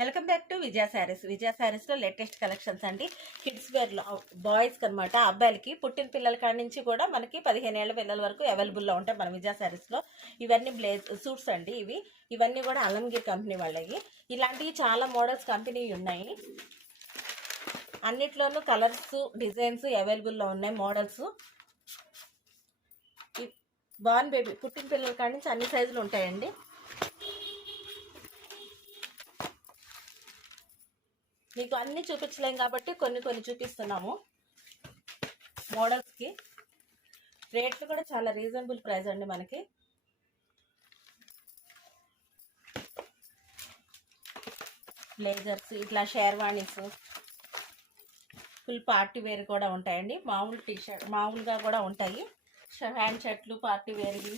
Welcome back to విజయ శారీస్. విజయ శారీస్లో latest collections అండి. Kids వేర్లో బాయ్స్కి అనమాట, అబ్బాయిలకి పుట్టిన పిల్లల కాడి నుంచి కూడా మనకి 15 ఏళ్ల పిల్లల వరకు అవైలబుల్లో ఉంటాయి మన విజయ శారీస్లో. ఇవన్నీ సూట్స్ అండి. ఇవన్నీ కూడా అలంగిర్ కంపెనీ వాళ్ళవి. ఇలాంటివి చాలా మోడల్స్ కంపెనీ ఉన్నాయి. అన్నిట్లోనూ కలర్స్ డిజైన్స్ అవైలబుల్లో ఉన్నాయి. మోడల్స్ బార్న్ బేబీ పుట్టిన పిల్లల కాడి నుంచి అన్ని సైజులు ఉంటాయండి. మీకు అన్నీ చూపించలేం కాబట్టి కొన్ని చూపిస్తున్నాము. మోడల్స్కి రేట్లు కూడా చాలా రీజనబుల్ ప్రైస్ అండి. మనకి బ్లేజర్స్, ఇట్లా షేర్వాణీస్, ఫుల్ పార్టీ వేర్ కూడా ఉంటాయండి. మామూలు టీషర్ట్ మామూలుగా కూడా ఉంటాయి. హ్యాండ్ షర్ట్లు పార్టీ వేర్వి